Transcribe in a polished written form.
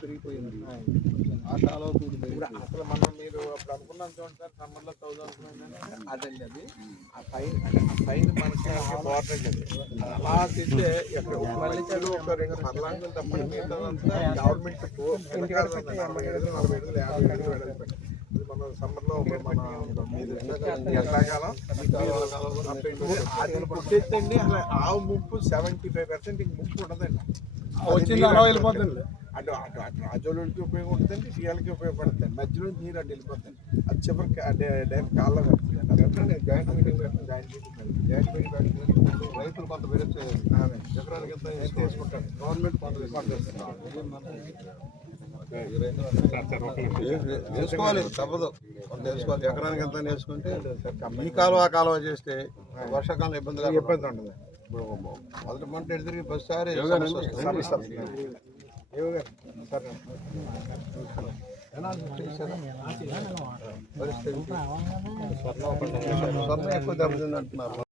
తిరిగిపోయింది ఆ కాలం అసలు మనం మీరు అప్పుడు అనుకున్నాం చూడండి సార్ సమ్మర్లో 1000 అదండి అది ఆ పైన మనకి బార్డర్ అండి అలా తింటే మళ్ళీ ఒక 2 పర్లాంగులు తప్పని మిగతాదంతా గవర్నమెంట్ 40 అడుగులు 40 అడుగులు 50 అడుగులు వెళ్ళిపోయింది. మనం సమ్మర్లో మన ఎండాకాలం అది పుట్టేదండి. అసలు ఆవు ముప్పు 75% ముప్పు ఉండదండి. వచ్చింది అలా వెళ్ళిపోతుంది. అటు అటు అటు రాజోళ్ళకి ఉపయోగపడుతుంది, టీఎల్కి ఉపయోగపడుతుంది. మధ్యలో నీరు అటు వెళ్ళిపోతుంది. అది చివరికి కాళ్ళ పెట్టండి. జాయింట్ మీటింగ్ పెట్టండి. జాయింట్ మీటింగ్ పెట్టి రైతులు కొంత విరక్తి ఎకరానికి ఎంత తీసుకుంటారు. గవర్నమెంట్ కొంత వేసుకోవాలి, తప్పదు. కొంత వేసుకోవాలి. ఎకరానికి ఎంత వేసుకుంటే ఈ కాలువ ఆ కాలువ చేస్తే వర్షాకాలం ఇబ్బంది ఉండదు. ఇప్పుడు మొదటి పంట ఎడితే ప్రతిసారి స్వర్ణం ఎక్కువ దెబ్బతింది అంటున్నారు.